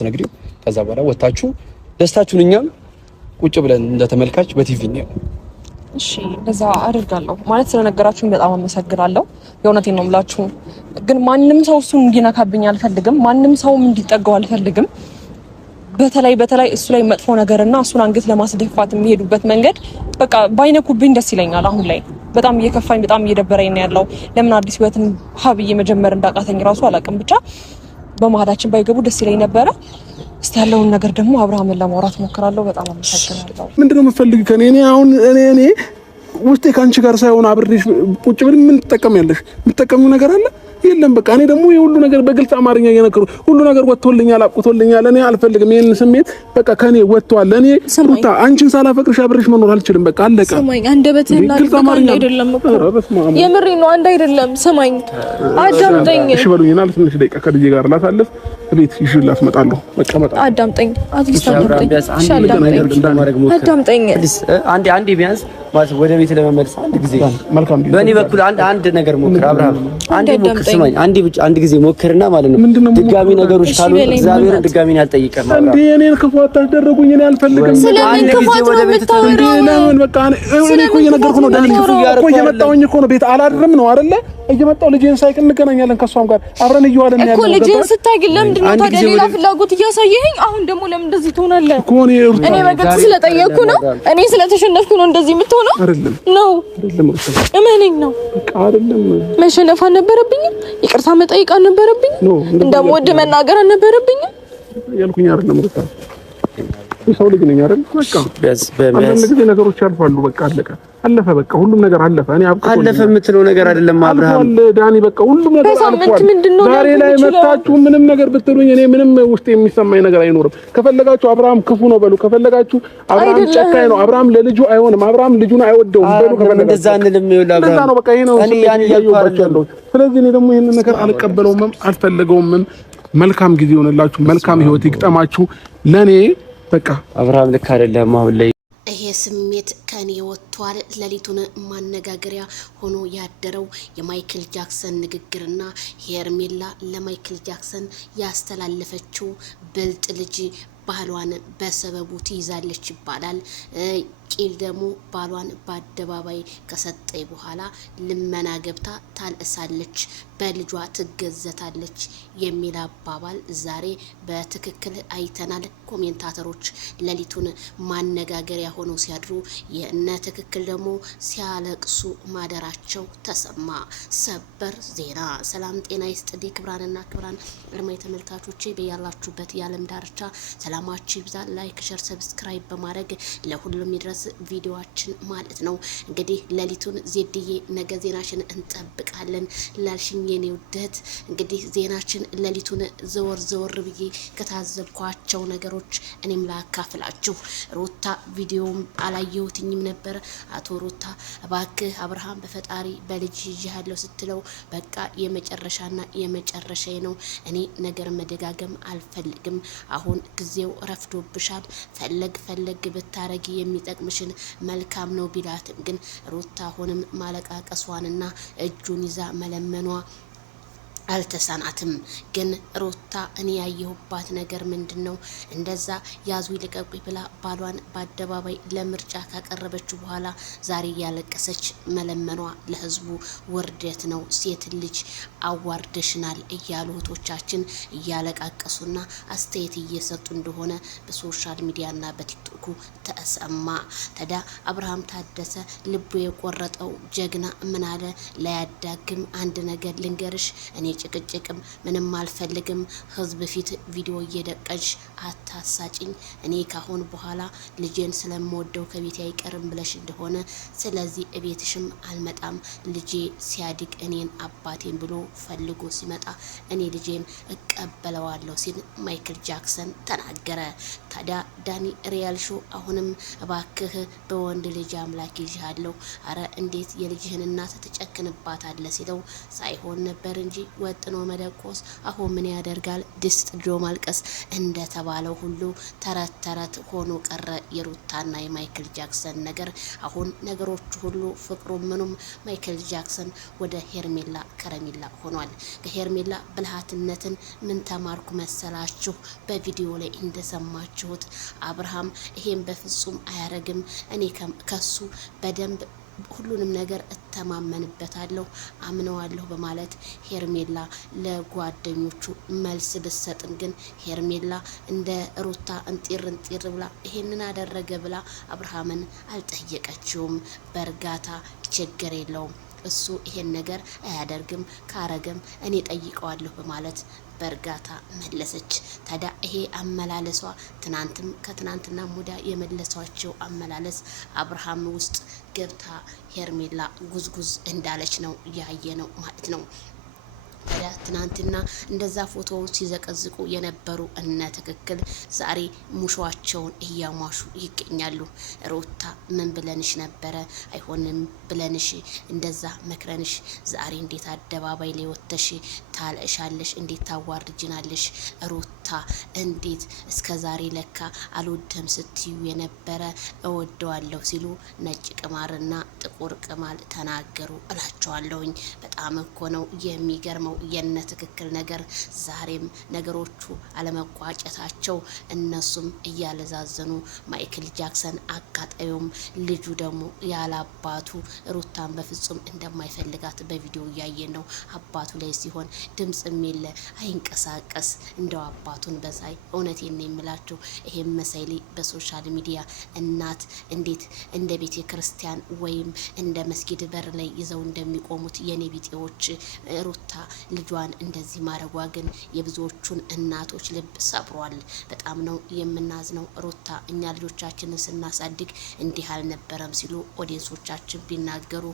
ነግሪው ከዛ በኋላ ወጣችሁ ደስታችሁን እኛም ቁጭ ብለን እንደተመልካች በቲቪ ነው። እሺ እንደዛ አደርጋለሁ ማለት ስለነገራችሁኝ በጣም አመሰግናለሁ። የእውነቴን ነው የምላችሁ። ግን ማንም ሰው እሱን እንዲነካብኝ አልፈልግም። ማንም ሰው እንዲጠጋው አልፈልግም። በተለይ እሱ ላይ መጥፎ ነገርና እሱን አንገት ለማስደፋት የሚሄዱበት መንገድ በቃ ባይነኩብኝ ደስ ይለኛል። አሁን ላይ በጣም እየከፋኝ በጣም እየደበረኝ ነው ያለው። ለምን አዲስ ህይወትን ሀብዬ መጀመር እንዳቃተኝ ራሱ አላውቅም። ብቻ በመሀላችን ባይገቡ ደስ ይለኝ ነበረ። እስቲ ያለውን ነገር ደግሞ አብርሃምን ለማውራት ሞክራለሁ። በጣም አመሰግናለሁ። ምንድነው የምትፈልጊው ከኔ? እኔ ውስጤ ካንቺ ጋር ሳይሆን አብሬሽ ቁጭ ብለን ምን ትጠቀሚያለሽ? የምትጠቀሚው ነገር አለ? የለም። በቃ እኔ ደግሞ የሁሉ ነገር በግልጽ አማርኛ እየነገሩ ሁሉ ነገር ወጥቶልኛል፣ አቁቶልኛል። እኔ አልፈልግም ይሄን ስሜት በቃ ከኔ ወጥቷል። እኔ ሩታ አንቺን ሳላፈቅርሽ አብሬሽ መኖር አልችልም። በቃ አለቀ። ሰማኝ። አንደበትህና አንድ አይደለም እኮ የምሬ ነው። አንድ አይደለም። ሰማኝ፣ አዳምጠኝ። እሺ በሉኝና ለትንሽ ደቂቃ ከልጄ ጋር ላሳልፍ ቤት ይሽላስ መጣለሁ። በቃ መጣ። አዳምጠኝ። አዳምጠኝ። አንዴ ቢያንስ ማለት ወደ ቤት ለመመለስ አንድ ጊዜ መልካም ቢሆን በእኔ በኩል አንድ ነገር ሞክር አብርሃም። ስማኝ አንድ ጊዜ ሞክርና ማለት ነው ድጋሚ ነገሮች ካሉ እግዚአብሔርን ድጋሚ አልጠይቀም። እንዴ እኔን ክፉ አታደርጉኝ። እኔ አልፈልግም። አንድ ጊዜ ወደ ቤት ለምን በቃ እኔ እኮ እየነገርኩ ነው ዳኒ እኮ እየመጣሁኝ እኮ ነው። ቤት አላድርም ነው አይደለ? እየመጣሁ ልጄን ሳይቅ እንገናኛለን ከሷም ጋር አብረን እየዋለን ያለው እኮ ልጄን ስታይል ለምንድን ነው ታዲያ ሌላ ፍላጎት እያሳየኸኝ? አሁን ደግሞ ለምን እንደዚህ ትሆናለህ? እኔ በግልጽ ስለጠየቅኩ ነው። እኔ ስለተሸነፍኩ ነው እንደዚህ የምትሆነው ነው። እመነኝ ነው አይደለም። መሸነፍ አልነበረብኝም። ይቅርታ መጠየቅ አልነበረብኝም። እንደምወድ መናገር አልነበረብኝም ያልኩኝ አይደለም። ሰው ልጅ ነኝ አይደል? በቃ አንዳንድ ጊዜ ነገሮች ያልፋሉ። በቃ አለፈ። በቃ ሁሉም ነገር አለፈ። እኔ አለፈ የምትለው ነገር አይደለም አብርሃም ዳኒ። በቃ ሁሉም ነገር አልፏል። ዛሬ ላይ መጣችሁ ምንም ነገር ብትሉኝ እኔ ምንም ውስጥ የሚሰማኝ ነገር አይኖርም። ከፈለጋችሁ አብርሃም ክፉ ነው በሉ፣ ከፈለጋችሁ አብርሃም ጨካኝ ነው፣ አብርሃም ለልጁ አይሆንም፣ አብርሃም ልጁን አይወደውም በሉ። ከፈለጋችሁ እንደዛ አንልም። ይኸውልህ አብርሃም ነው በቃ ይሄ ነው እኔ ያን ያያያለው። ስለዚህ እኔ ደግሞ ይሄንን ነገር አልቀበለውም፣ አልፈልገውም። መልካም ጊዜ ይሆንላችሁ፣ መልካም ህይወት ይግጠማችሁ። ለኔ በቃ አብርሃም ልክ አይደለም አሁን ላይ ይሄ ስሜት ከኔ ወጥቷል። ሌሊቱን ማነጋገሪያ ሆኖ ያደረው የማይክል ጃክሰን ንግግርና ሄርሜላ ለማይክል ጃክሰን ያስተላለፈችው ብልጥ ልጅ ባሏን በሰበቡ ትይዛለች ይባላል። ቂል ደግሞ ባሏን በአደባባይ ከሰጠይ በኋላ ልመና ገብታ ታልእሳለች፣ በልጇ ትገዘታለች የሚል አባባል ዛሬ በትክክል አይተናል። ኮሜንታተሮች ሌሊቱን ማነጋገሪያ ሆነው ሲያድሩ የእነ ትክክል ደግሞ ሲያለቅሱ ማደራቸው ተሰማ። ሰበር ዜና። ሰላም ጤና ይስጥልኝ ክብራንና ክብራን እርማይ ተመልካቾቼ በያላችሁበት የዓለም ዳርቻ ሰላማችሁ ይብዛ። ላይክ፣ ሼር፣ ሰብስክራይብ በማድረግ ለሁሉም ይድረስ ቪዲዮአችን ማለት ነው። እንግዲህ ሌሊቱን ዜድዬ ነገ ዜናችን እንጠብቃለን ላልሽኝ የኔ ውደት እንግዲህ ዜናችን ሌሊቱን ዘወር ብዬ ከታዘብኳቸው ነገሮች እኔም ላካፍላችሁ። ሩታ ቪዲዮም አላየሁትኝም ነበር። አቶ ሩታ እባክህ አብርሃም በፈጣሪ በልጅ ይያለው ስትለው በቃ የመጨረሻና የመጨረሻዬ ነው። እኔ ነገር መደጋገም አልፈልግም። አሁን ጊዜው ረፍዶብሻል። ፈለግ ብታረጊ የሚጠቅምሽን መልካም ነው ቢላትም ግን ሩታ አሁንም ማለቃቀሷንና እጁን ይዛ መለመኗ አልተሳናትም። ግን ሩታ እኔ ያየሁባት ነገር ምንድነው? እንደዛ ያዙ ይልቀቁ ብላ ባሏን በአደባባይ ለምርጫ ካቀረበችው በኋላ ዛሬ ያለቀሰች መለመኗ ለህዝቡ ውርደት ነው። ሴት ልጅ አዋርደሽናል እያሉ እህቶቻችን እያለቃቀሱና አስተያየት እየሰጡ እንደሆነ በሶሻል ሚዲያና በቲክቶኩ ተሰማ። ታዲያ አብርሃም ታደሰ ልቡ የቆረጠው ጀግና ምን አለ? ላያዳግም አንድ ነገር ልንገርሽ፣ እኔ ጭቅጭቅም ምንም አልፈልግም። ህዝብ ፊት ቪዲዮ እየደቀንሽ አታሳጭኝ። እኔ ካሁን በኋላ ልጄን ስለምወደው ከቤት አይቀርም ብለሽ እንደሆነ ስለዚህ እቤትሽም አልመጣም። ልጄ ሲያድግ እኔን አባቴን ብሎ ፈልጎ ሲመጣ እኔ ልጄን እቀበለዋለሁ ሲል ማይክል ጃክሰን ተናገረ። ታዲያ ዳኒ ሪያል ሾው አሁንም እባክህ በወንድ ልጅ አምላክ ይዣለሁ፣ አረ እንዴት የልጅህን እናት ተጨክንባታለህ ሲለው ሳይሆን ነበር እንጂ ወጥኖ መደቆስ አሁን ምን ያደርጋል ድስት ጆ ማልቀስ እንደተባለው ሁሉ ተረት ተረት ሆኖ ቀረ የሩታና የማይክል ጃክሰን ነገር። አሁን ነገሮቹ ሁሉ ፍቅሩ ምኑም ማይክል ጃክሰን ወደ ሄርሜላ ከረሜላ ሆኗል። ከሄርሜላ ብልሃትነትን ምን ተማርኩ መሰላችሁ? በቪዲዮ ላይ እንደሰማችሁት አብርሃም ይሄን በፍጹም አያረግም፣ እኔ ከሱ በደንብ ሁሉንም ነገር እተማመንበታለሁ አምነዋለሁ በማለት ሄርሜላ ለጓደኞቹ መልስ ብትሰጥም ግን ሄርሜላ እንደ ሩታ እንጢር ብላ ይሄንን አደረገ ብላ አብርሃምን አልጠየቀችውም። በእርጋታ ችግር የለውም እሱ ይሄን ነገር አያደርግም፣ ካረገም እኔ ጠይቀዋለሁ በማለት በእርጋታ መለሰች። ታዲያ ይሄ አመላለሷ ትናንትም ከትናንትና ሙዳ የመለሷቸው አመላለስ አብርሃም ውስጥ ገብታ ሄርሜላ ጉዝጉዝ እንዳለች ነው ያየ ነው ማለት ነው። ትናንትና እንደዛ ፎቶውን ሲዘቀዝቁ የነበሩ እነ ትክክል ዛሬ ሙሿቸውን እያሟሹ ይገኛሉ። ሩታ ምን ብለንሽ ነበረ? አይሆንም ብለንሽ እንደዛ መክረንሽ ዛሬ እንዴት አደባባይ ላይ ወጥተሽ ታለሻለሽ? እንዴት ታዋርጅናለሽ? ሩታ እንዴት እስከ ዛሬ ለካ አልወደም ስትዩ የነበረ እወደዋለሁ ሲሉ ነጭ ቅማርና ጥቁር ቅማል ተናገሩ እላቸዋለሁኝ። በጣም እኮ ነው የሚገርመው የነ ትክክል ነገር። ዛሬም ነገሮቹ አለመቋጨታቸው እነሱም እያለዛዘኑ ማይክል ጃክሰን አቃጣዩም ልጁ ደግሞ ያላባቱ ሩታን በፍጹም እንደማይፈልጋት በቪዲዮ እያየን ነው። አባቱ ላይ ሲሆን ድምጽም የለ አይንቀሳቀስ እንደው አባቱን በሳይ እውነቴን ነው የምላችሁ። ይሄም መሳይሊ በሶሻል ሚዲያ እናት እንዴት እንደ ቤተ ክርስቲያን ወይም እንደ መስጊድ በር ላይ ይዘው እንደሚቆሙት የኔ ቢጤዎች ሩታ ልጇን እንደዚህ ማረጓ ግን የብዙዎቹን እናቶች ልብ ሰብሯል። በጣም ነው የምናዝነው። ሩታ እኛ ልጆቻችንን ስናሳድግ እንዲህ አልነበረም ሲሉ ኦዲየንሶቻችን ቢናገሩ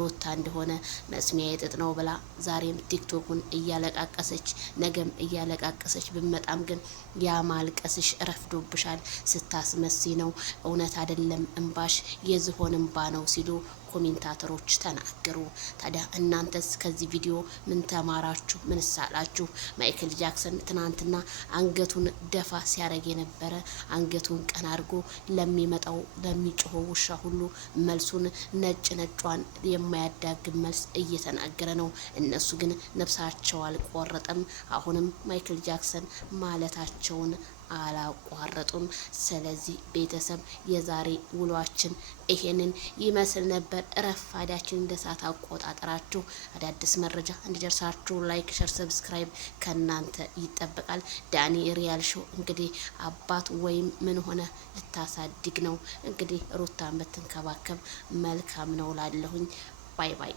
ሩታ እንደሆነ መስሚያ የጥጥ ነው ብላ ዛሬም ቲክቶኩን እያለቃቀሰች ነገም እያለቃቀሰች ብመጣም ግን ያ ማልቀስሽ ረፍዶብሻል፣ ስታስመሲ ነው፣ እውነት አይደለም፣ እንባሽ የዝሆን እንባ ነው ሲሉ ኮሜንታተሮች ተናገሩ። ታዲያ እናንተስ ከዚህ ቪዲዮ ምን ተማራችሁ? ምን ሳላችሁ? ማይክል ጃክሰን ትናንትና አንገቱን ደፋ ሲያረግ የነበረ አንገቱን ቀና አድርጎ ለሚመጣው ለሚጮኸው ውሻ ሁሉ መልሱን ነጭ ነጯን የማያዳግም መልስ እየተናገረ ነው። እነሱ ግን ነፍሳቸው አልቆረጠም። አሁንም ማይክል ጃክሰን ማለታቸውን አላቋረጡም። ስለዚህ ቤተሰብ የዛሬ ውሏችን ይሄንን ይመስል ነበር። ረፋዳችን እንደ ሰዓት አቆጣጠራችሁ አዳዲስ መረጃ እንዲደርሳችሁ ላይክ፣ ሸር፣ ሰብስክራይብ ከናንተ ይጠበቃል። ዳኒ ሪያል ሾው እንግዲህ አባት ወይም ምን ሆነ ልታሳድግ ነው እንግዲህ ሩታን ብትንከባከብ መልካም ነው ላለሁኝ። ባይ ባይ።